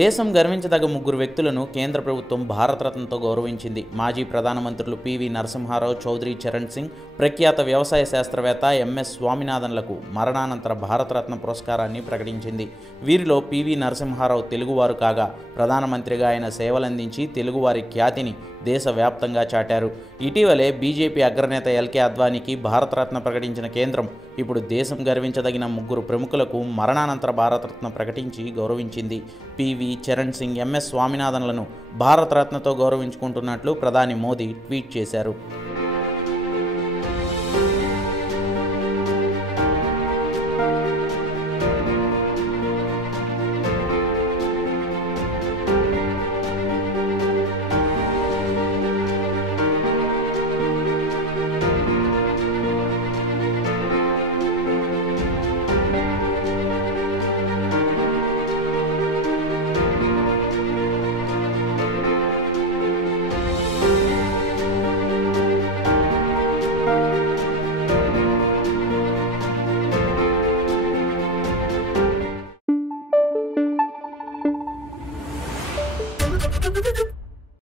దేశం గర్వించదగ్గ ముగ్గురు వ్యక్తులను కేంద్ర ప్రభుత్వం భారతరత్నతో గౌరవించింది. మాజీ ప్రధానమంత్రులు పివి నరసింహారావు, చౌదరి చరణ్ సింగ్, ప్రఖ్యాత వ్యవసాయ శాస్త్రవేత్త ఎంఎస్ స్వామినాథన్లకు మరణానంతర భారతరత్న పురస్కారాన్ని ప్రకటించింది. వీరిలో పివి నరసింహారావు తెలుగువారు కాగా, ప్రధానమంత్రిగా ఆయన సేవలందించి తెలుగువారి ఖ్యాతిని దేశవ్యాప్తంగా చాటారు. ఇటీవలే బీజేపీ అగ్రనేత ఎల్కే అద్వానీకి భారతరత్న ప్రకటించిన కేంద్రం ఇప్పుడు దేశం గర్వించదగిన ముగ్గురు ప్రముఖులకు మరణానంతర భారతరత్న ప్రకటించి గౌరవించింది. పివి, చరణ్ సింగ్, ఎంఎస్ స్వామినాథన్లను భారతరత్నతో గౌరవించుకుంటున్నట్లు ప్రధాని మోదీ ట్వీట్ చేశారు.